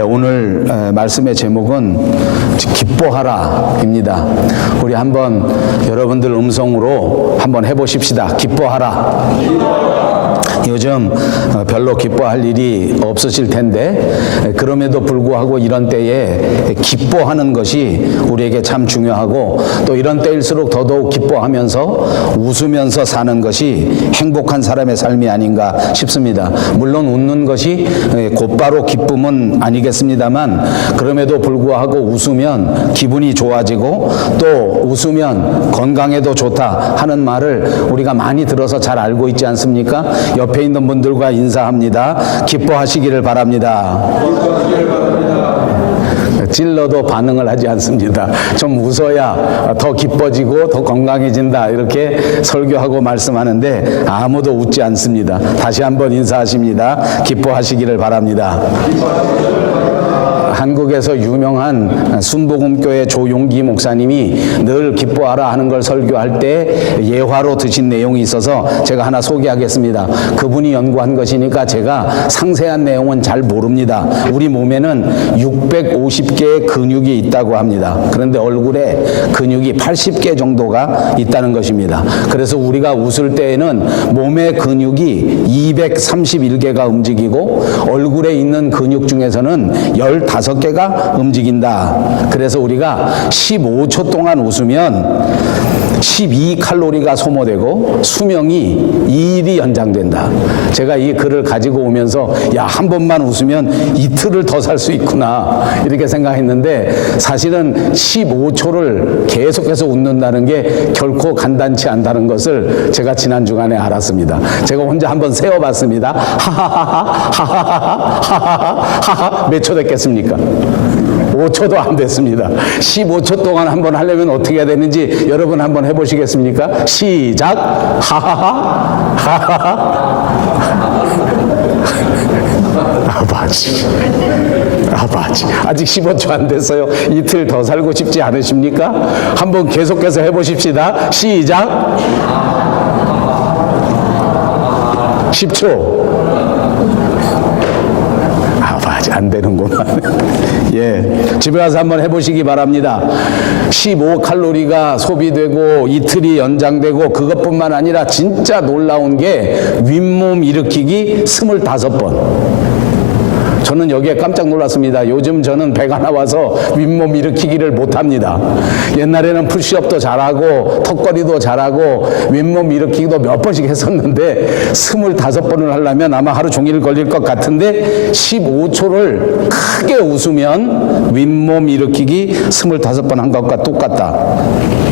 오늘 말씀의 제목은 기뻐하라입니다. 우리 한번 여러분들 음성으로 한번 해보십시다. 기뻐하라. 요즘 별로 기뻐할 일이 없으실 텐데 그럼에도 불구하고 이런 때에 기뻐하는 것이 우리에게 참 중요하고 또 이런 때일수록 더더욱 기뻐하면서 웃으면서 사는 것이 행복한 사람의 삶이 아닌가 싶습니다. 물론 웃는 것이 곧바로 기쁨은 아니겠습니다만 그럼에도 불구하고 웃으면 기분이 좋아지고 또 웃으면 건강에도 좋다 하는 말을 우리가 많이 들어서 잘 알고 있지 않습니까? 옆에 있는 분들과 인사합니다. 기뻐하시기를 바랍니다. 찔러도 반응을 하지 않습니다. 좀 웃어야 더 기뻐지고 더 건강해진다 이렇게 설교하고 말씀하는데 아무도 웃지 않습니다. 다시 한번 인사하십니다. 기뻐하시기를 바랍니다. 한국에서 유명한 순복음교회 조용기 목사님이 늘 기뻐하라 하는 걸 설교할 때 예화로 드신 내용이 있어서 제가 하나 소개하겠습니다. 그분이 연구한 것이니까 제가 상세한 내용은 잘 모릅니다. 우리 몸에는 650개의 근육이 있다고 합니다. 그런데 얼굴에 근육이 80개 정도가 있다는 것입니다. 그래서 우리가 웃을 때에는 몸의 근육이 231개가 움직이고 얼굴에 있는 근육 중에서는 15개가 움직인다. 그래서 우리가 15초 동안 웃으면 12칼로리가 소모되고 수명이 2일이 연장된다. 제가 이 글을 가지고 오면서 한 번만 웃으면 이틀을 더 살 수 있구나 이렇게 생각했는데 사실은 15초를 계속해서 웃는다는 게 결코 간단치 않다는 것을 제가 지난 주간에 알았습니다. 제가 혼자 한번 세어봤습니다. 하하하하 몇 초 됐겠습니까? 5초도 안 됐습니다. 15초 동안 한번 하려면 어떻게 해야 되는지 여러분 한번 해보시겠습니까? 시작. 하하하 하하하 아바지 아직 15초 안 됐어요. 이틀 더 살고 싶지 않으십니까? 한번 계속해서 해보십시다. 시작. 10초. 안 되는구만. 집에 가서 한번 해보시기 바랍니다. 15칼로리가 소비되고 이틀이 연장되고 그것뿐만 아니라 진짜 놀라운 게 윗몸 일으키기 25번. 저는 여기에 깜짝 놀랐습니다. 요즘 저는 배가 나와서 윗몸 일으키기를 못합니다. 옛날에는 푸시업도 잘하고 턱걸이도 잘하고 윗몸 일으키기도 몇 번씩 했었는데 25번을 하려면 아마 하루 종일 걸릴 것 같은데 15초를 크게 웃으면 윗몸 일으키기 25번 한 것과 똑같다.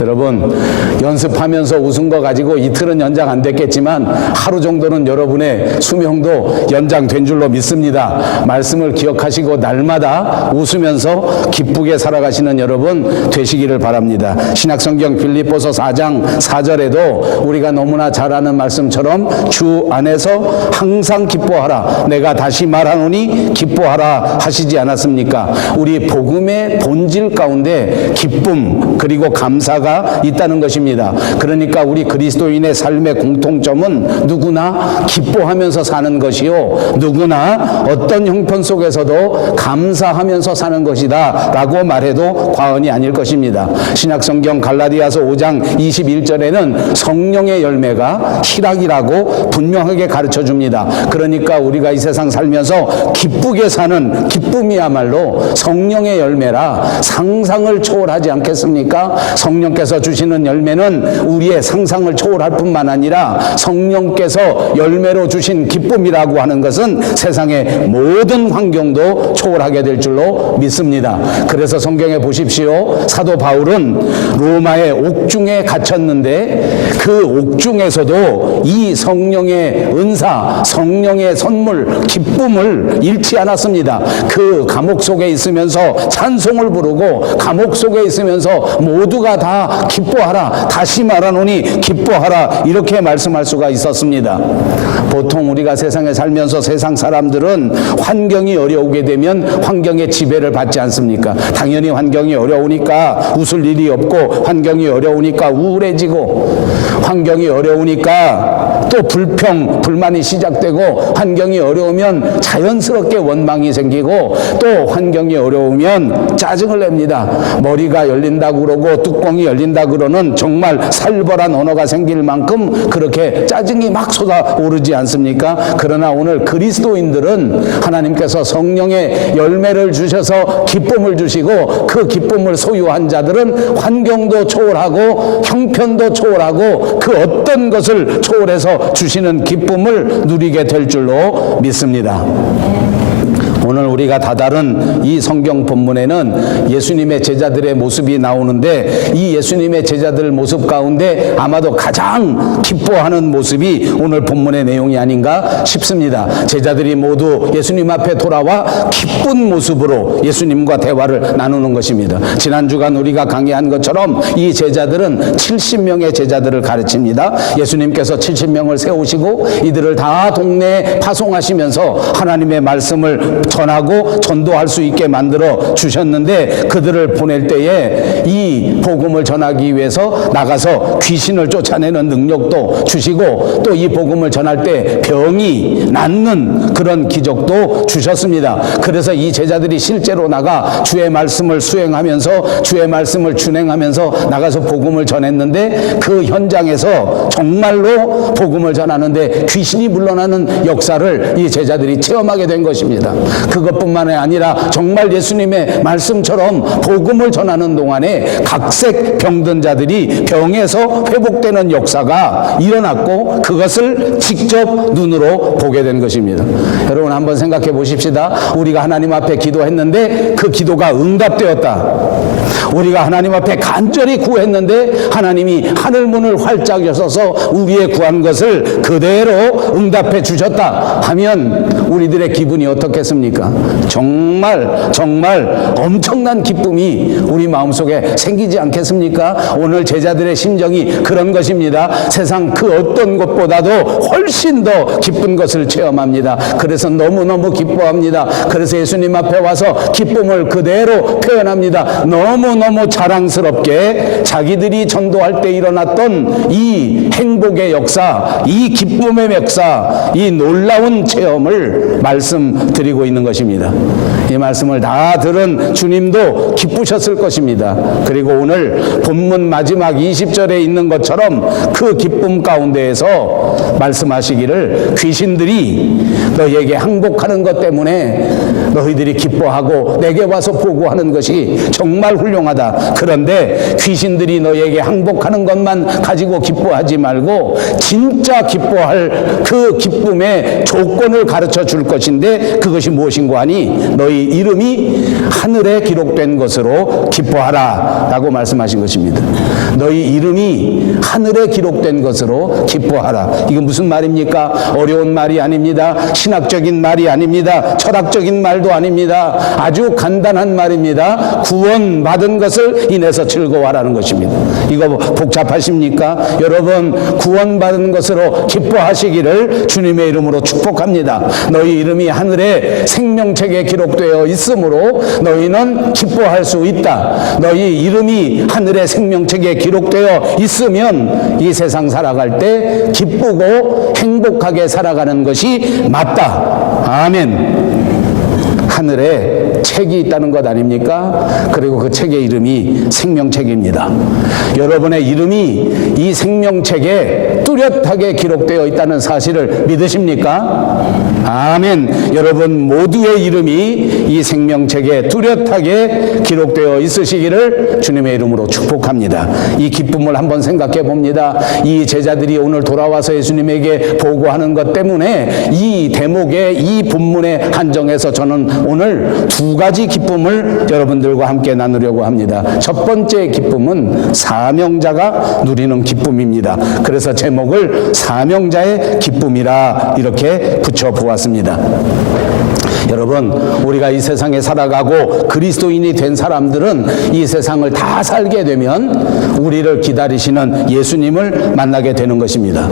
여러분 연습하면서 웃은 거 가지고 이틀은 연장 안 됐겠지만 하루 정도는 여러분의 수명도 연장된 줄로 믿습니다. 말씀을 기억하시고 날마다 웃으면서 기쁘게 살아가시는 여러분 되시기를 바랍니다. 신약성경 빌립보서 4장 4절에도 우리가 너무나 잘 아는 말씀처럼 주 안에서 항상 기뻐하라. 내가 다시 말하노니 기뻐하라 하시지 않았습니까? 우리 복음의 본질 가운데 기쁨 그리고 감사가 있다는 것입니다. 그러니까 우리 그리스도인의 삶의 공통점은 누구나 기뻐하면서 사는 것이요 누구나 어떤 형편 속에서도 감사하면서 사는 것이다 라고 말해도 과언이 아닐 것입니다. 신약성경 갈라디아서 5장 21절에는 성령의 열매가 희락이라고 분명하게 가르쳐 줍니다. 그러니까 우리가 이 세상 살면서 기쁘게 사는 기쁨이야말로 성령의 열매라 상상을 초월하지 않겠습니까? 성령께서 주시는 열매는 우리의 상상을 초월할 뿐만 아니라 성령께서 열매로 주신 기쁨이라고 하는 것은 세상의 모든 환경도 초월하게 될 줄로 믿습니다. 그래서 성경에 보십시오. 사도 바울은 로마의 옥중에 갇혔는데 그 옥중에서도 이 성령의 은사, 성령의 선물, 기쁨을 잃지 않았습니다. 그 감옥 속에 있으면서 찬송을 부르고 감옥 속에 있으면서 모두가 다 기뻐하라. 다시 말하노니 기뻐하라. 이렇게 말씀할 수가 있었습니다. 보통 우리가 세상에 살면서 세상 사람들은 환경이 어려우게 되면 환경의 지배를 받지 않습니까? 당연히 환경이 어려우니까 웃을 일이 없고 환경이 어려우니까 우울해지고 환경이 어려우니까 또 불만이 시작되고 환경이 어려우면 자연스럽게 원망이 생기고 또 환경이 어려우면 짜증을 냅니다. 머리가 열린다고 그러고 뚜껑이 열린다 그러는 정말 살벌한 언어가 생길 만큼 그렇게 짜증이 막 쏟아오르지 않습니까? 그러나 오늘 그리스도인들은 하나님께서 성령의 열매를 주셔서 기쁨을 주시고 그 기쁨을 소유한 자들은 환경도 초월하고 형편도 초월하고 그 어떤 것을 초월해서 주시는 기쁨을 누리게 될 줄로 믿습니다. 오늘 우리가 다다른 이 성경 본문에는 예수님의 제자들의 모습이 나오는데 이 예수님의 제자들 모습 가운데 아마도 가장 기뻐하는 모습이 오늘 본문의 내용이 아닌가 싶습니다. 제자들이 모두 예수님 앞에 돌아와 기쁜 모습으로 예수님과 대화를 나누는 것입니다. 지난 주간 우리가 강의한 것처럼 이 제자들은 70명의 제자들을 가르칩니다. 예수님께서 70명을 세우시고 이들을 다 동네에 파송하시면서 하나님의 말씀을 전하고 전도할 수 있게 만들어 주셨는데 그들을 보낼 때에 이 복음을 전하기 위해서 나가서 귀신을 쫓아내는 능력도 주시고 또 이 복음을 전할 때 병이 낫는 그런 기적도 주셨습니다. 그래서 이 제자들이 실제로 나가 주의 말씀을 수행하면서 주의 말씀을 준행하면서 나가서 복음을 전했는데 그 현장에서 정말로 복음을 전하는데 귀신이 물러나는 역사를 이 제자들이 체험하게 된 것입니다. 그것뿐만이 아니라 정말 예수님의 말씀처럼 복음을 전하는 동안에 각색 병든 자들이 병에서 회복되는 역사가 일어났고 그것을 직접 눈으로 보게 된 것입니다. 여러분 한번 생각해 보십시다. 우리가 하나님 앞에 기도했는데 그 기도가 응답되었다. 우리가 하나님 앞에 간절히 구했는데 하나님이 하늘문을 활짝 여셔서 우리의 구한 것을 그대로 응답해 주셨다 하면 우리들의 기분이 어떻겠습니까? 정말 엄청난 기쁨이 우리 마음속에 생기지 않겠습니까? 오늘 제자들의 심정이 그런 것입니다. 세상 그 어떤 것보다도 훨씬 더 기쁜 것을 체험합니다. 그래서 너무너무 기뻐합니다. 그래서 예수님 앞에 와서 기쁨을 그대로 표현합니다. 너무너무 자랑스럽게 자기들이 전도할 때 일어났던 이 행복의 역사, 이 기쁨의 역사, 이 놀라운 체험을 말씀드리고 있는 것입니다. 이 말씀을 다 들은 주님도 기쁘셨을 것입니다. 그리고 오늘 본문 마지막 20절에 있는 것처럼 그 기쁨 가운데에서 말씀하시기를 귀신들이 너희에게 항복하는 것 때문에 너희들이 기뻐하고 내게 와서 보고하는 것이 정말 훌륭하다. 그런데 귀신들이 너희에게 항복하는 것만 가지고 기뻐하지 말고 진짜 기뻐할 그 기쁨의 조건을 가르쳐 줄 것인데 그것이 무엇인고 하니 너희 이름이 하늘에 기록된 것으로 기뻐하라 라고 말씀하신 것입니다. 너희 이름이 하늘에 기록된 것으로 기뻐하라. 이건 무슨 말입니까? 어려운 말이 아닙니다. 신학적인 말이 아닙니다. 철학적인 말도 아닙니다. 아주 간단한 말입니다. 구원받은 것을 인해서 즐거워하라는 것입니다. 이거 복잡하십니까? 여러분 구원받은 것으로 기뻐하시기를 주님의 이름으로 축복합니다. 너희 이름이 하늘에 생명책에 기록되어 있으므로 너희는 기뻐할 수 있다. 너희 이름이 하늘의 생명책에 기록되어 있으면 이 세상 살아갈 때 기쁘고 행복하게 살아가는 것이 맞다. 아멘. 하늘에 책이 있다는 것 아닙니까? 그리고 그 책의 이름이 생명책입니다. 여러분의 이름이 이 생명책에 뚜렷하게 기록되어 있다는 사실을 믿으십니까? 아멘. 여러분 모두의 이름이 이 생명책에 뚜렷하게 기록되어 있으시기를 주님의 이름으로 축복합니다. 이 기쁨을 한번 생각해 봅니다. 이 제자들이 오늘 돌아와서 예수님에게 보고하는 것 때문에 이 대목의 이 본문에 한정해서 저는 오늘 두 가지 기쁨을 여러분들과 함께 나누려고 합니다. 첫 번째 기쁨은 사명자가 누리는 기쁨입니다. 그래서 제목을 사명자의 기쁨이라 이렇게 붙여보았습니다. 여러분, 우리가 이 세상에 살아가고 그리스도인이 된 사람들은 이 세상을 다 살게 되면 우리를 기다리시는 예수님을 만나게 되는 것입니다.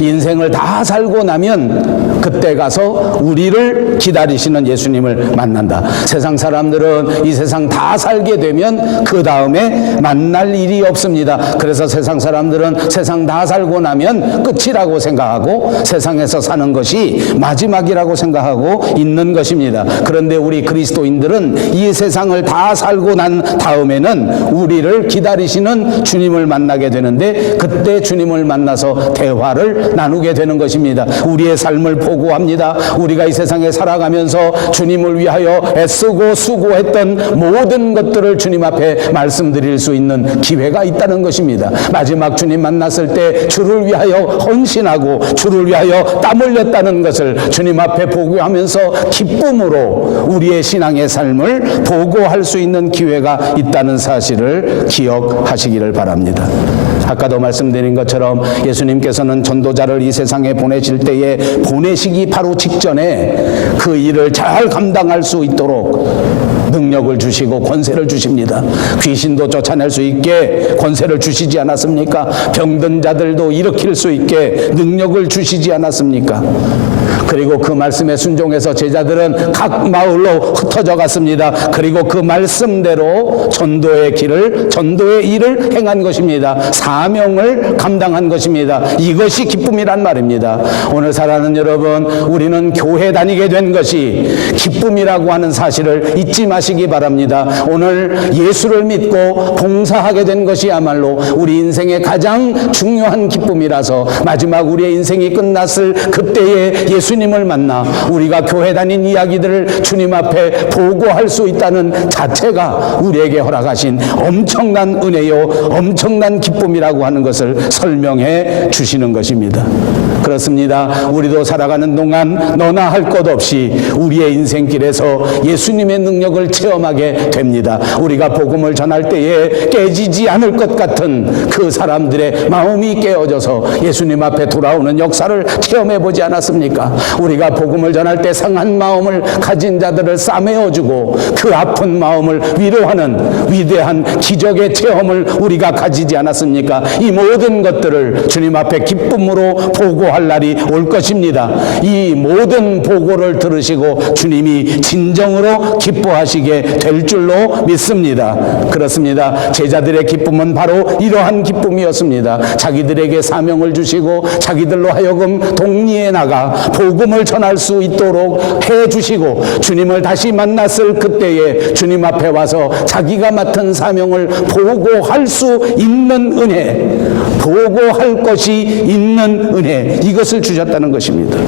인생을 다 살고 나면 그때 가서 우리를 기다리시는 예수님을 만난다. 세상 사람들은 이 세상 다 살게 되면 그 다음에 만날 일이 없습니다. 그래서 세상 사람들은 세상 다 살고 나면 끝이라고 생각하고 세상에서 사는 것이 마지막이라고 생각하고 있는 것입니다. 그런데 우리 그리스도인들은 이 세상을 다 살고 난 다음에는 우리를 기다리시는 주님을 만나게 되는데 그때 주님을 만나서 대화를 나누게 되는 것입니다. 우리의 삶을 보고합니다. 우리가 이 세상에 살아가면서 주님을 위하여 애쓰고 수고했던 모든 것들을 주님 앞에 말씀드릴 수 있는 기회가 있다는 것입니다. 마지막 주님 만났을 때 주를 위하여 헌신하고 주를 위하여 땀 흘렸다는 것을 주님 앞에 보고하면서 기쁨으로 우리의 신앙의 삶을 보고할 수 있는 기회가 있다는 사실을 기억하시기를 바랍니다. 아까도 말씀드린 것처럼 예수님께서는 전도자를 이 세상에 보내실 때에 보내시기 바로 직전에 그 일을 잘 감당할 수 있도록 능력을 주시고 권세를 주십니다. 귀신도 쫓아낼 수 있게 권세를 주시지 않았습니까? 병든 자들도 일으킬 수 있게 능력을 주시지 않았습니까? 그리고 그 말씀에 순종해서 제자들은 각 마을로 흩어져 갔습니다. 그리고 그 말씀대로 전도의 일을 행한 것입니다. 사명을 감당한 것입니다. 이것이 기쁨이란 말입니다. 오늘 살아가는 여러분, 우리는 교회 다니게 된 것이 기쁨이라고 하는 사실을 잊지 마시기 바랍니다. 오늘 예수를 믿고 봉사하게 된 것이야말로 우리 인생의 가장 중요한 기쁨이라서 마지막 우리의 인생이 끝났을 그때에 예수님을 만나 우리가 교회 다닌 이야기들을 주님 앞에 보고할 수 있다는 자체가 우리에게 허락하신 엄청난 은혜요, 엄청난 기쁨이라고 하는 것을 설명해 주시는 것입니다. 그렇습니다. 우리도 살아가는 동안 너나 할 것 없이 우리의 인생길에서 예수님의 능력을 체험하게 됩니다. 우리가 복음을 전할 때에 깨지지 않을 것 같은 그 사람들의 마음이 깨어져서 예수님 앞에 돌아오는 역사를 체험해 보지 않았습니까? 우리가 복음을 전할 때 상한 마음을 가진 자들을 싸매어주고 그 아픈 마음을 위로하는 위대한 기적의 체험을 우리가 가지지 않았습니까? 이 모든 것들을 주님 앞에 기쁨으로 보고할 날이 올 것입니다. 이 모든 보고를 들으시고 주님이 진정으로 기뻐하시게 될 줄로 믿습니다. 그렇습니다. 제자들의 기쁨은 바로 이러한 기쁨이었습니다. 자기들에게 사명을 주시고 자기들로 하여금 동리에 나가 복음을 전할 수 있도록 해주시고 주님을 다시 만났을 그때에 주님 앞에 와서 자기가 맡은 사명을 보고할 수 있는 은혜, 보고할 것이 있는 은혜, 이것을 주셨다는 것입니다.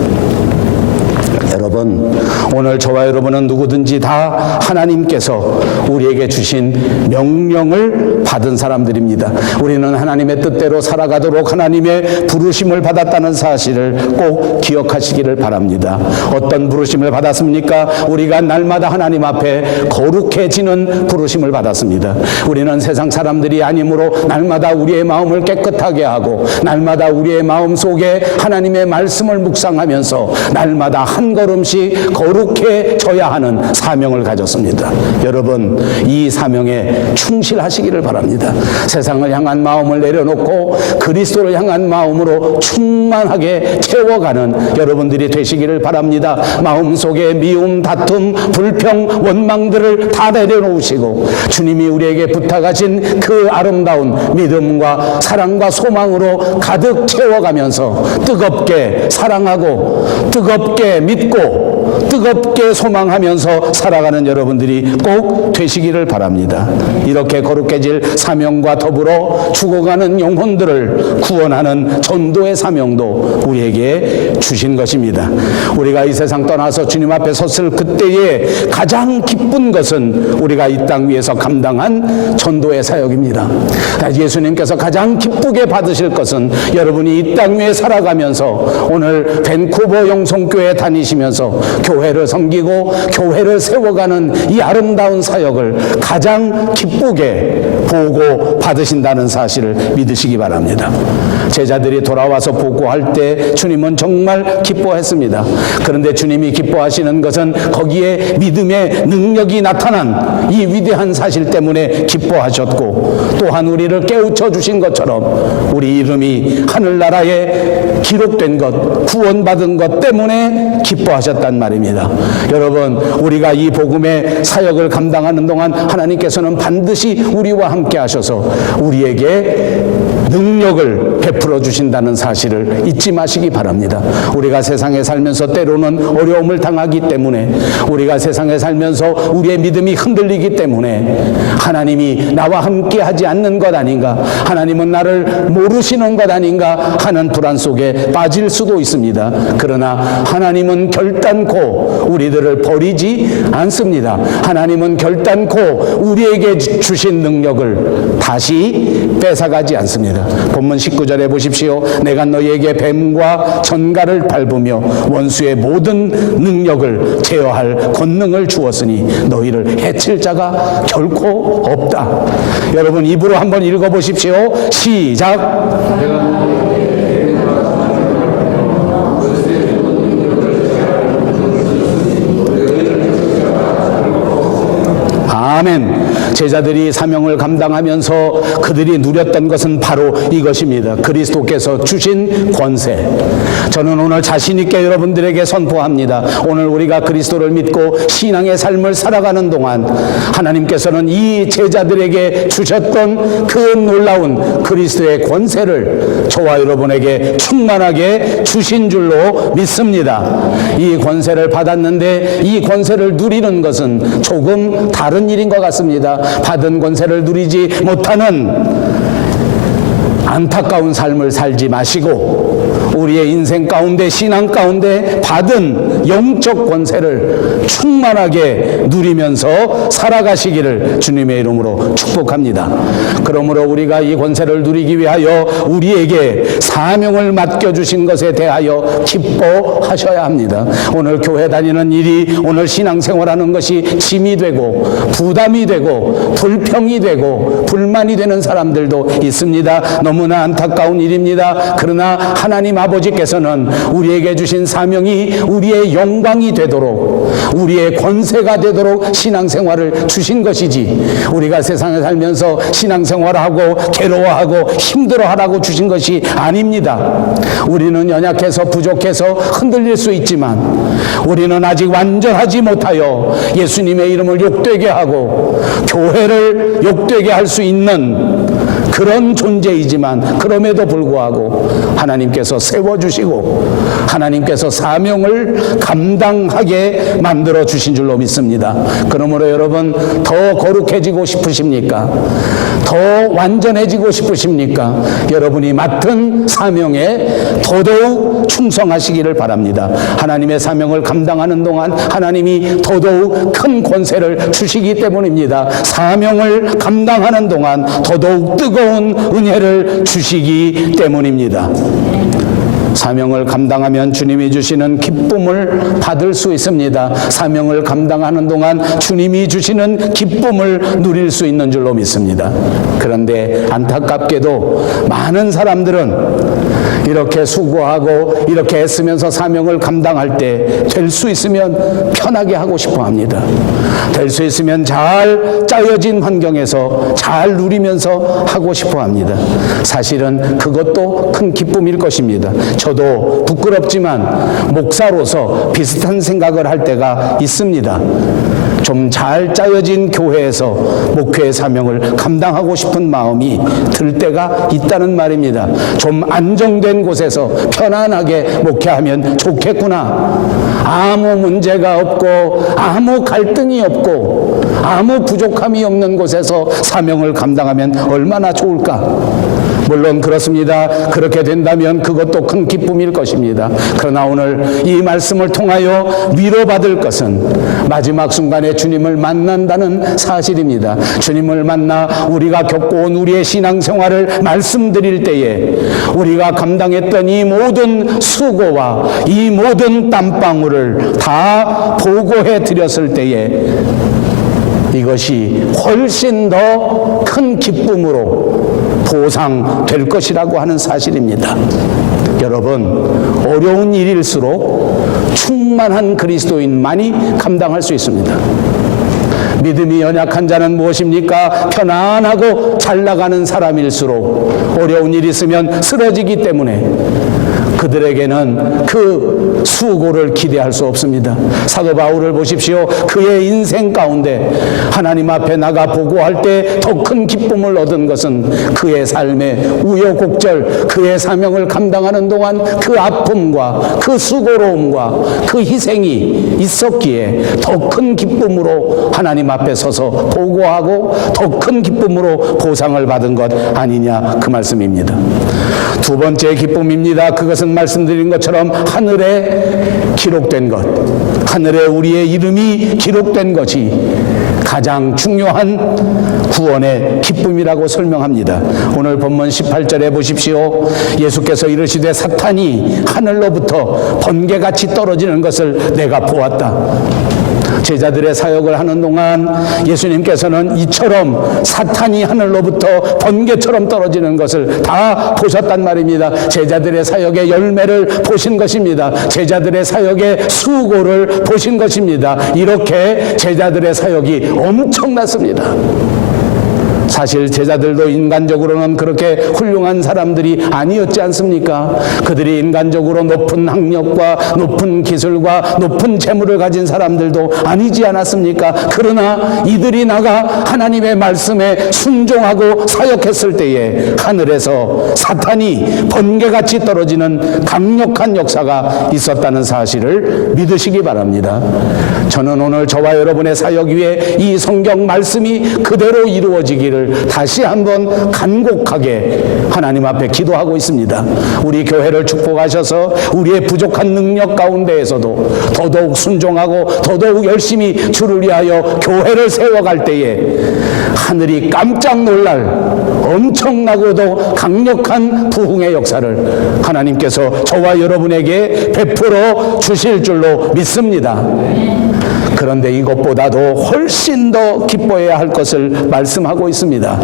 여러분, 오늘 저와 여러분은 누구든지 다 하나님께서 우리에게 주신 명령을 받은 사람들입니다. 우리는 하나님의 뜻대로 살아가도록 하나님의 부르심을 받았다는 사실을 꼭 기억하시기를 바랍니다. 어떤 부르심을 받았습니까? 우리가 날마다 하나님 앞에 거룩해지는 부르심을 받았습니다. 우리는 세상 사람들이 아니므로 날마다 우리의 마음을 깨끗하게 하고 날마다 우리의 마음 속에 하나님의 말씀을 묵상하면서 날마다 한 걸음씩 거룩해져야 하는 사명을 가졌습니다. 여러분, 이 사명에 충실하시기를 바랍니다. 세상을 향한 마음을 내려놓고 그리스도를 향한 마음으로 충만하게 채워가는 여러분들이 되시기를 바랍니다. 마음속에 미움, 다툼, 불평, 원망들을 다 내려놓으시고 주님이 우리에게 부탁하신 그 아름다운 믿음과 사랑과 소망으로 가득 채워가면서 뜨겁게 사랑하고 뜨겁게 믿고 뜨겁게 소망하면서 살아가는 여러분들이 꼭 되시기를 바랍니다. 이렇게 거룩해질 사명과 더불어 죽어가는 영혼들을 구원하는 전도의 사명도 우리에게 주신 것입니다. 우리가 이 세상 떠나서 주님 앞에 섰을 그때에 가장 기쁜 것은 우리가 이 땅 위에서 감당한 전도의 사역입니다. 예수님께서 가장 기쁘게 받으실 것은 여러분이 이 땅 위에 살아가면서 오늘 밴쿠버 영성교회 다니시면서 교회를 섬기고 교회를 세워가는 이 아름다운 사역을 가장 기쁘게 보고 받으신다는 사실을 믿으시기 바랍니다. 제자들이 돌아와서 보고할 때 주님은 정말 기뻐했습니다. 그런데 주님이 기뻐하시는 것은 거기에 믿음의 능력이 나타난 이 위대한 사실 때문에 기뻐하셨고, 또한 우리를 깨우쳐 주신 것처럼 우리 이름이 하늘나라에 기록된 것, 구원받은 것 때문에 기뻐하셨단 말입니다. 여러분, 우리가 이 복음의 사역을 감당하는 동안 하나님께서는 반드시 우리와 함께 하셔서 우리에게 능력을 베풀어 주신다는 사실을 잊지 마시기 바랍니다. 우리가 세상에 살면서 때로는 어려움을 당하기 때문에, 우리가 세상에 살면서 우리의 믿음이 흔들리기 때문에 하나님이 나와 함께 하지 않는 것 아닌가, 하나님은 나를 모르시는 것 아닌가 하는 불안 속에 빠질 수도 있습니다. 그러나 하나님은 결단코 우리들을 버리지 않습니다. 하나님은 결단코 우리에게 주신 능력을 다시 뺏어가지 않습니다. 본문 19절에 보십시오. 내가 너희에게 뱀과 전갈을 밟으며 원수의 모든 능력을 제어할 권능을 주었으니 너희를 해칠 자가 결코 없다. 여러분, 입으로 한번 읽어보십시오. 시작. 아멘. 제자들이 사명을 감당하면서 그들이 누렸던 것은 바로 이것입니다. 그리스도께서 주신 권세. 저는 오늘 자신 있게 여러분들에게 선포합니다. 오늘 우리가 그리스도를 믿고 신앙의 삶을 살아가는 동안 하나님께서는 이 제자들에게 주셨던 그 놀라운 그리스도의 권세를 저와 여러분에게 충만하게 주신 줄로 믿습니다. 이 권세를 받았는데 이 권세를 누리는 것은 조금 다른 일인 것 같습니다. 받은 권세를 누리지 못하는 안타까운 삶을 살지 마시고 우리의 인생 가운데, 신앙 가운데 받은 영적 권세를 충만하게 누리면서 살아가시기를 주님의 이름으로 축복합니다. 그러므로 우리가 이 권세를 누리기 위하여 우리에게 사명을 맡겨주신 것에 대하여 기뻐하셔야 합니다. 오늘 교회 다니는 일이, 오늘 신앙생활하는 것이 짐이 되고 부담이 되고 불평이 되고 불만이 되는 사람들도 있습니다. 너무나 안타까운 일입니다. 그러나 하나님 아버지께서는 우리에게 주신 사명이 우리의 영광이 되도록, 우리의 권세가 되도록 신앙생활을 주신 것이지, 우리가 세상에 살면서 신앙생활하고 괴로워하고 힘들어하라고 주신 것이 아닙니다. 우리는 연약해서 부족해서 흔들릴 수 있지만 우리는 아직 완전하지 못하여 예수님의 이름을 욕되게 하고 교회를 욕되게 할 수 있는 그런 존재이지만, 그럼에도 불구하고 하나님께서 세워주시고 하나님께서 사명을 감당하게 만들어 주신 줄로 믿습니다. 그러므로 여러분, 더 거룩해지고 싶으십니까? 더 완전해지고 싶으십니까? 여러분이 맡은 사명에 더더욱 충성하시기를 바랍니다. 하나님의 사명을 감당하는 동안 하나님이 더더욱 큰 권세를 주시기 때문입니다. 사명을 감당하는 동안 더더욱 뜨거운 은혜를 주시기 때문입니다. 사명을 감당하면 주님이 주시는 기쁨을 받을 수 있습니다. 사명을 감당하는 동안 주님이 주시는 기쁨을 누릴 수 있는 줄로 믿습니다. 그런데 안타깝게도 많은 사람들은 이렇게 수고하고 이렇게 애쓰면서 사명을 감당할 때 될 수 있으면 편하게 하고 싶어 합니다. 될 수 있으면 잘 짜여진 환경에서 잘 누리면서 하고 싶어 합니다. 사실은 그것도 큰 기쁨일 것입니다. 저도 부끄럽지만 목사로서 비슷한 생각을 할 때가 있습니다. 좀 잘 짜여진 교회에서 목회의 사명을 감당하고 싶은 마음이 들 때가 있다는 말입니다. 좀 안정된 곳에서 편안하게 목회하면 좋겠구나. 아무 문제가 없고 아무 갈등이 없고 아무 부족함이 없는 곳에서 사명을 감당하면 얼마나 좋을까. 물론 그렇습니다. 그렇게 된다면 그것도 큰 기쁨일 것입니다. 그러나 오늘 이 말씀을 통하여 위로받을 것은 마지막 순간에 주님을 만난다는 사실입니다. 주님을 만나 우리가 겪어온 우리의 신앙생활을 말씀드릴 때에 우리가 감당했던 이 모든 수고와 이 모든 땀방울을 다 보고해 드렸을 때에 그것이 훨씬 더 큰 기쁨으로 보상될 것이라고 하는 사실입니다. 여러분, 어려운 일일수록 충만한 그리스도인만이 감당할 수 있습니다. 믿음이 연약한 자는 무엇입니까? 편안하고 잘 나가는 사람일수록 어려운 일이 있으면 쓰러지기 때문에 그들에게는 그 수고를 기대할 수 없습니다. 사도 바울을 보십시오. 그의 인생 가운데 하나님 앞에 나가 보고할 때 더 큰 기쁨을 얻은 것은 그의 삶의 우여곡절, 그의 사명을 감당하는 동안 그 아픔과 그 수고로움과 그 희생이 있었기에 더 큰 기쁨으로 하나님 앞에 서서 보고하고 더 큰 기쁨으로 보상을 받은 것 아니냐, 그 말씀입니다. 두 번째 기쁨입니다. 그것은 말씀드린 것처럼 하늘에 기록된 것, 하늘에 우리의 이름이 기록된 것이 가장 중요한 구원의 기쁨이라고 설명합니다. 오늘 본문 18절에 보십시오. 예수께서 이르시되 사탄이 하늘로부터 번개같이 떨어지는 것을 내가 보았다. 제자들의 사역을 하는 동안 예수님께서는 이처럼 사탄이 하늘로부터 번개처럼 떨어지는 것을 다 보셨단 말입니다. 제자들의 사역의 열매를 보신 것입니다. 제자들의 사역의 수고를 보신 것입니다. 이렇게 제자들의 사역이 엄청났습니다. 사실 제자들도 인간적으로는 그렇게 훌륭한 사람들이 아니었지 않습니까? 그들이 인간적으로 높은 학력과 높은 기술과 높은 재물을 가진 사람들도 아니지 않았습니까? 그러나 이들이 나가 하나님의 말씀에 순종하고 사역했을 때에 하늘에서 사탄이 번개같이 떨어지는 강력한 역사가 있었다는 사실을 믿으시기 바랍니다. 저는 오늘 저와 여러분의 사역 위에 이 성경 말씀이 그대로 이루어지기를 다시 한번 간곡하게 하나님 앞에 기도하고 있습니다. 우리 교회를 축복하셔서 우리의 부족한 능력 가운데에서도 더더욱 순종하고 더더욱 열심히 주를 위하여 교회를 세워갈 때에 하늘이 깜짝 놀랄 엄청나고도 강력한 부흥의 역사를 하나님께서 저와 여러분에게 베풀어 주실 줄로 믿습니다. 그런데 이것보다도 훨씬 더 기뻐해야 할 것을 말씀하고 있습니다.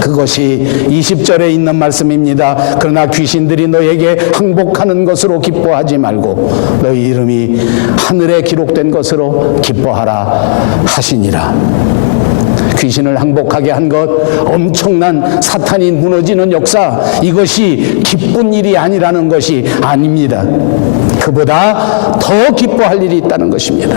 그것이 20절에 있는 말씀입니다. 그러나 귀신들이 너에게 항복하는 것으로 기뻐하지 말고 너희 이름이 하늘에 기록된 것으로 기뻐하라 하시니라. 귀신을 항복하게 한 것, 엄청난 사탄이 무너지는 역사, 이것이 기쁜 일이 아니라는 것이 아닙니다. 그보다 더 기뻐할 일이 있다는 것입니다.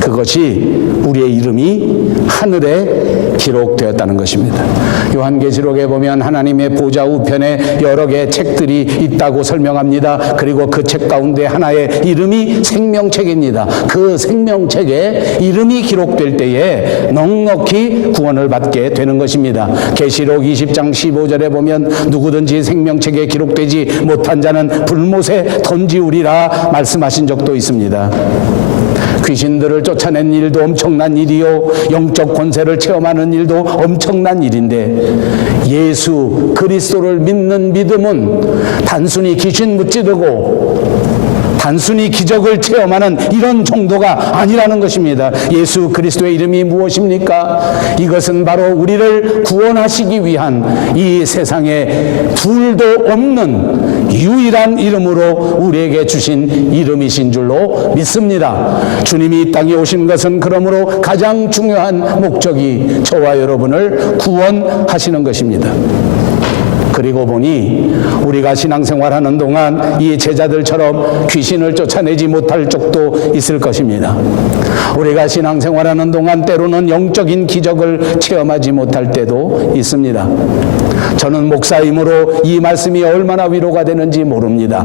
그것이 우리의 이름이 하늘에 기록되었다는 것입니다. 요한계시록에 보면 하나님의 보좌 우편에 여러 개의 책들이 있다고 설명합니다. 그리고 그 책 가운데 하나의 이름이 생명책입니다. 그 생명책에 이름이 기록될 때에 넉넉히 구원을 받게 되는 것입니다. 계시록 20장 15절에 보면 누구든지 생명책에 기록되지 못한 자는 불못에 던지우리라 말씀하신 적도 있습니다. 귀신들을 쫓아낸 일도 엄청난 일이요, 영적 권세를 체험하는 일도 엄청난 일인데 예수 그리스도를 믿는 믿음은 단순히 귀신 무찌르고 단순히 기적을 체험하는 이런 정도가 아니라는 것입니다. 예수 그리스도의 이름이 무엇입니까? 이것은 바로 우리를 구원하시기 위한 이 세상에 둘도 없는 유일한 이름으로 우리에게 주신 이름이신 줄로 믿습니다. 주님이 이 땅에 오신 것은 그러므로 가장 중요한 목적이 저와 여러분을 구원하시는 것입니다. 그리고 보니 우리가 신앙생활하는 동안 이 제자들처럼 귀신을 쫓아내지 못할 적도 있을 것입니다. 우리가 신앙생활하는 동안 때로는 영적인 기적을 체험하지 못할 때도 있습니다. 저는 목사임으로 이 말씀이 얼마나 위로가 되는지 모릅니다.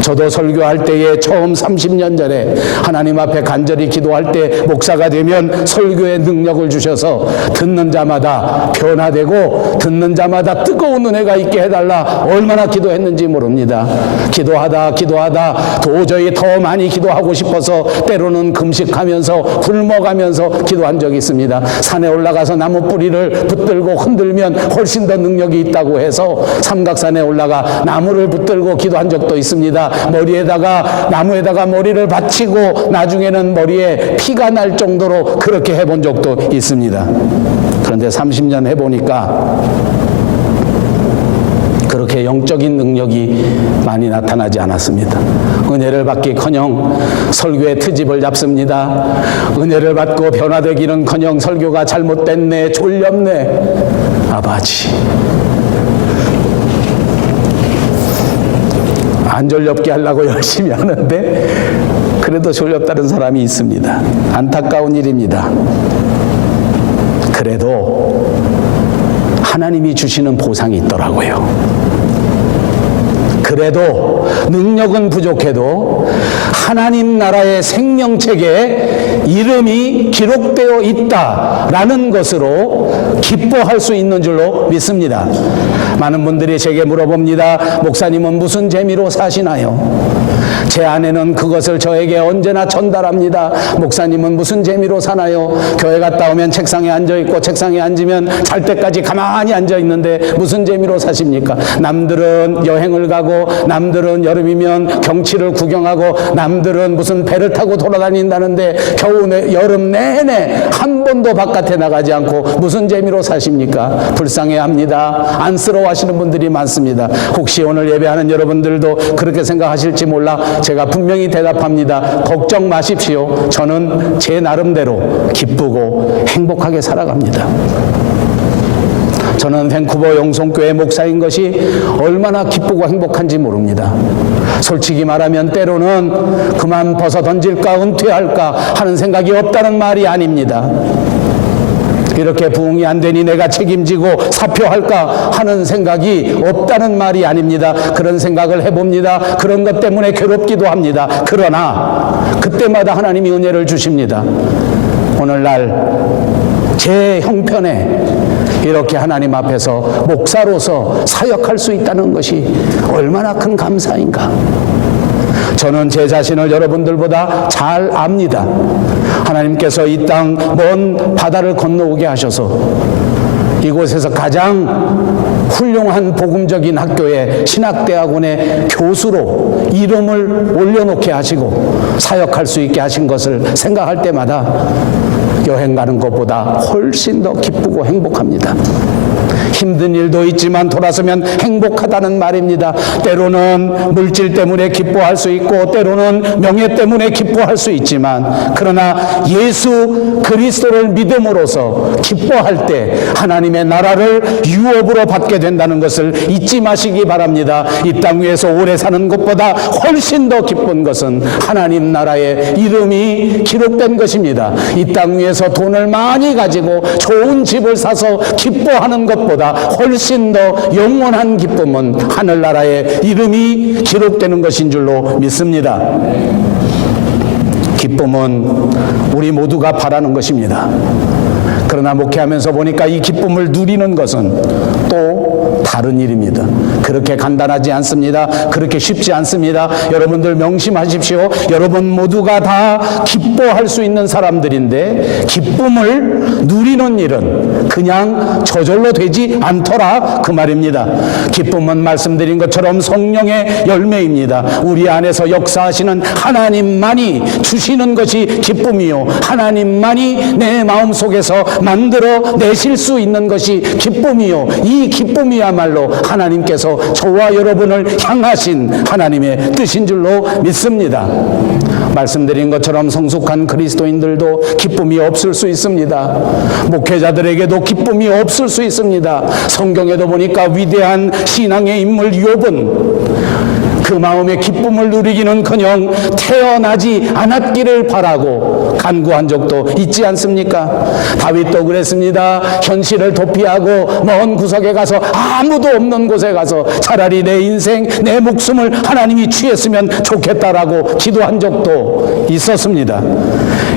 저도 설교할 때에 처음 30년 전에 하나님 앞에 간절히 기도할 때 목사가 되면 설교의 능력을 주셔서 듣는 자마다 변화되고 듣는 자마다 뜨거운 은혜가 있게 해달라 얼마나 기도했는지 모릅니다. 기도하다 도저히 더 많이 기도하고 싶어서 때로는 금식하면서 굶어가면서 기도한 적이 있습니다. 산에 올라가서 나무 뿌리를 붙들고 흔들면 훨씬 더 능력이 있다고 해서 삼각산에 올라가 나무를 붙들고 기도한 적도 있습니다. 나무에다가 머리를 받치고 나중에는 머리에 피가 날 정도로 그렇게 해본 적도 있습니다. 그런데 30년 해보니까 그렇게 영적인 능력이 많이 나타나지 않았습니다. 은혜를 받기커녕 설교의 트집을 잡습니다. 은혜를 받고 변화되기는커녕 설교가 잘못됐네, 졸렵네. 아버지, 안 졸렵게 하려고 열심히 하는데 그래도 졸렵다는 사람이 있습니다. 안타까운 일입니다. 그래도 하나님이 주시는 보상이 있더라고요. 그래도 능력은 부족해도 하나님 나라의 생명책에 이름이 기록되어 있다라는 것으로 기뻐할 수 있는 줄로 믿습니다. 많은 분들이 제게 물어봅니다. 목사님은 무슨 재미로 사시나요? 제 아내는 그것을 저에게 언제나 전달합니다. 목사님은 무슨 재미로 사나요? 교회 갔다 오면 책상에 앉아있고 책상에 앉으면 잘 때까지 가만히 앉아있는데 무슨 재미로 사십니까? 남들은 여행을 가고 남들은 여름이면 경치를 구경하고 남들은 무슨 배를 타고 돌아다닌다는데 여름 내내 한 번도 바깥에 나가지 않고 무슨 재미로 사십니까? 불쌍해합니다. 안쓰러워하시는 분들이 많습니다. 혹시 오늘 예배하는 여러분들도 그렇게 생각하실지 몰라 제가 분명히 대답합니다. 걱정 마십시오. 저는 제 나름대로 기쁘고 행복하게 살아갑니다. 저는 밴쿠버 영성교회 목사인 것이 얼마나 기쁘고 행복한지 모릅니다. 솔직히 말하면 때로는 그만 벗어 던질까 은퇴할까 하는 생각이 없다는 말이 아닙니다. 이렇게 부흥이 안 되니 내가 책임지고 사표할까 하는 생각이 없다는 말이 아닙니다. 그런 생각을 해봅니다. 그런 것 때문에 괴롭기도 합니다. 그러나 그때마다 하나님이 은혜를 주십니다. 오늘날 제 형편에 이렇게 하나님 앞에서 목사로서 사역할 수 있다는 것이 얼마나 큰 감사인가. 저는 제 자신을 여러분들보다 잘 압니다. 하나님께서 이 땅 먼 바다를 건너오게 하셔서 이곳에서 가장 훌륭한 복음적인 학교의 신학대학원의 교수로 이름을 올려놓게 하시고 사역할 수 있게 하신 것을 생각할 때마다 여행 가는 것보다 훨씬 더 기쁘고 행복합니다. 힘든 일도 있지만 돌아서면 행복하다는 말입니다. 때로는 물질 때문에 기뻐할 수 있고 때로는 명예 때문에 기뻐할 수 있지만 그러나 예수 그리스도를 믿음으로써 기뻐할 때 하나님의 나라를 유업으로 받게 된다는 것을 잊지 마시기 바랍니다. 이 땅 위에서 오래 사는 것보다 훨씬 더 기쁜 것은 하나님 나라의 이름이 기록된 것입니다. 이 땅 위에서 돈을 많이 가지고 좋은 집을 사서 기뻐하는 것보다 훨씬 더 영원한 기쁨은 하늘나라의 이름이 기록되는 것인 줄로 믿습니다. 기쁨은 우리 모두가 바라는 것입니다. 그러나 목회하면서 보니까 이 기쁨을 누리는 것은 또 다른 일입니다. 그렇게 간단하지 않습니다. 그렇게 쉽지 않습니다. 여러분들 명심하십시오. 여러분 모두가 다 기뻐할 수 있는 사람들인데 기쁨을 누리는 일은 그냥 저절로 되지 않더라 그 말입니다. 기쁨은 말씀드린 것처럼 성령의 열매입니다. 우리 안에서 역사하시는 하나님만이 주시는 것이 기쁨이요 하나님만이 내 마음속에서 만들어 내실 수 있는 것이 기쁨이요 이 기쁨이야말로 하나님께서 저와 여러분을 향하신 하나님의 뜻인 줄로 믿습니다. 말씀드린 것처럼 성숙한 그리스도인들도 기쁨이 없을 수 있습니다. 목회자들에게도 기쁨이 없을 수 있습니다. 성경에도 보니까 위대한 신앙의 인물 욥은 그 마음의 기쁨을 누리기는커녕 태어나지 않았기를 바라고 간구한 적도 있지 않습니까? 다윗도 그랬습니다. 현실을 도피하고 먼 구석에 가서 아무도 없는 곳에 가서 차라리 내 인생, 내 목숨을 하나님이 취했으면 좋겠다라고 기도한 적도 있었습니다.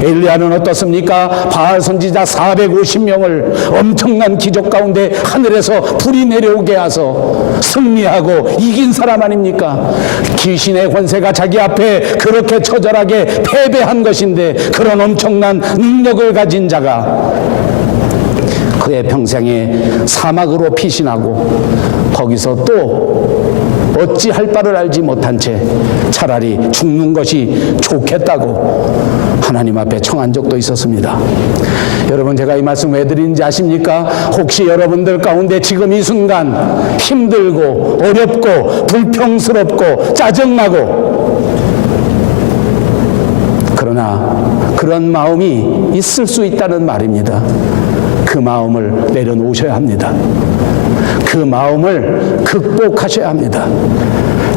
엘리야는 어떻습니까? 바알 선지자 450명을 엄청난 기적 가운데 하늘에서 불이 내려오게 하서 승리하고 이긴 사람 아닙니까? 귀신의 권세가 자기 앞에 그렇게 처절하게 패배한 것인데 그런 엄청난 능력을 가진 자가 그의 평생에 사막으로 피신하고 거기서 또 어찌할 바를 알지 못한 채 차라리 죽는 것이 좋겠다고 하나님 앞에 청한 적도 있었습니다. 여러분, 제가 이 말씀 왜 드리는지 아십니까? 혹시 여러분들 가운데 지금 이 순간 힘들고 어렵고 불평스럽고 짜증나고 그러나 그런 마음이 있을 수 있다는 말입니다. 그 마음을 내려놓으셔야 합니다. 그 마음을 극복하셔야 합니다.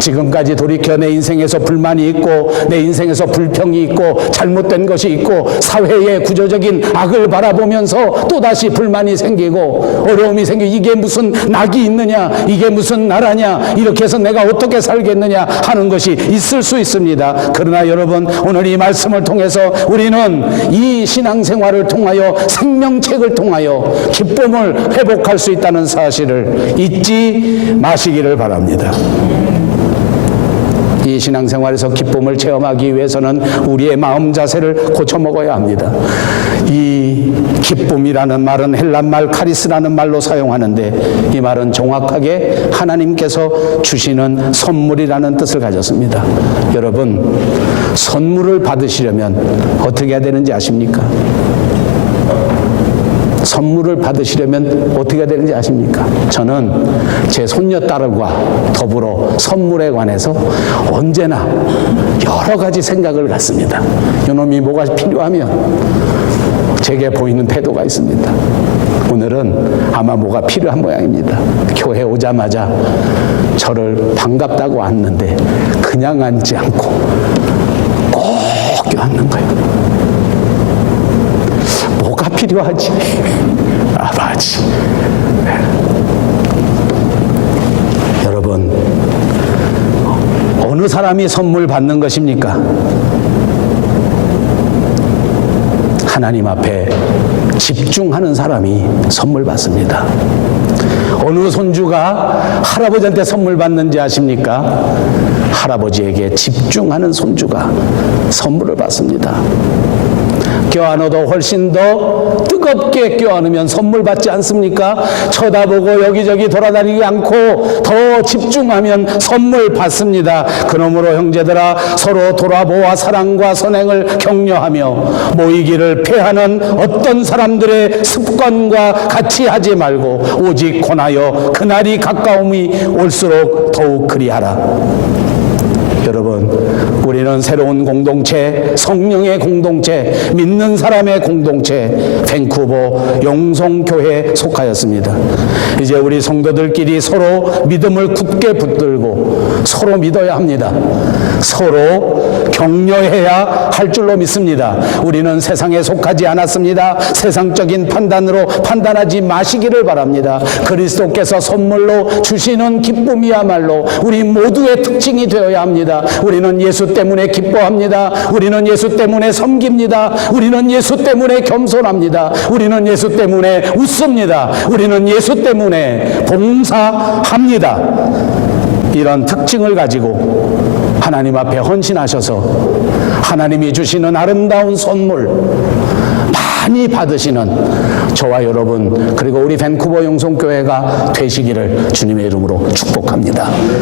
지금까지 돌이켜 내 인생에서 불만이 있고 내 인생에서 불평이 있고 잘못된 것이 있고 사회의 구조적인 악을 바라보면서 또다시 불만이 생기고 어려움이 생기고 이게 무슨 낙이 있느냐, 이게 무슨 나라냐, 이렇게 해서 내가 어떻게 살겠느냐 하는 것이 있을 수 있습니다. 그러나 여러분, 오늘 이 말씀을 통해서 우리는 이 신앙생활을 통하여 생명책을 통하여 기쁨을 회복할 수 있다는 사실을 잊지 마시기를 바랍니다. 이 신앙생활에서 기쁨을 체험하기 위해서는 우리의 마음 자세를 고쳐먹어야 합니다. 이 기쁨이라는 말은 헬란말 카리스라는 말로 사용하는데 이 말은 정확하게 하나님께서 주시는 선물이라는 뜻을 가졌습니다. 여러분, 선물을 받으시려면 어떻게 해야 되는지 아십니까? 선물을 받으시려면 어떻게 해야 되는지 아십니까? 저는 제 손녀딸과 더불어 선물에 관해서 언제나 여러 가지 생각을 갖습니다. 이놈이 뭐가 필요하면 제게 보이는 태도가 있습니다. 오늘은 아마 뭐가 필요한 모양입니다. 교회 오자마자 저를 반갑다고 앉는데 그냥 앉지 않고 꼭 껴안는 거예요. 뭐가 필요하지? 아버지. 여러분, 어느 사람이 선물 받는 것입니까? 하나님 앞에 집중하는 사람이 선물 받습니다. 어느 손주가 할아버지한테 선물 받는지 아십니까? 할아버지에게 집중하는 손주가 선물을 받습니다. 껴안아도 훨씬 더 뜨겁게 껴안으면 선물 받지 않습니까? 쳐다보고 여기저기 돌아다니지 않고 더 집중하면 선물 받습니다. 그러므로 형제들아, 서로 돌아보아 사랑과 선행을 격려하며 모이기를 패하는 어떤 사람들의 습관과 같이 하지 말고 오직 권하여 그날이 가까움이 올수록 더욱 그리하라. 여러분, 우리는 새로운 공동체, 성령의 공동체, 믿는 사람의 공동체, 밴쿠버 영성교회에 속하였습니다. 이제 우리 성도들끼리 서로 믿음을 굳게 붙들고 서로 믿어야 합니다. 서로 격려해야 할 줄로 믿습니다. 우리는 세상에 속하지 않았습니다. 세상적인 판단으로 판단하지 마시기를 바랍니다. 그리스도께서 선물로 주시는 기쁨이야말로 우리 모두의 특징이 되어야 합니다. 우리는 예수 때문에 기뻐합니다. 우리는 예수 때문에 섬깁니다. 우리는 예수 때문에 겸손합니다. 우리는 예수 때문에 웃습니다. 우리는 예수 때문에 봉사합니다. 이런 특징을 가지고 하나님 앞에 헌신하셔서 하나님이 주시는 아름다운 선물 많이 받으시는 저와 여러분, 그리고 우리 밴쿠버 영성교회가 되시기를 주님의 이름으로 축복합니다.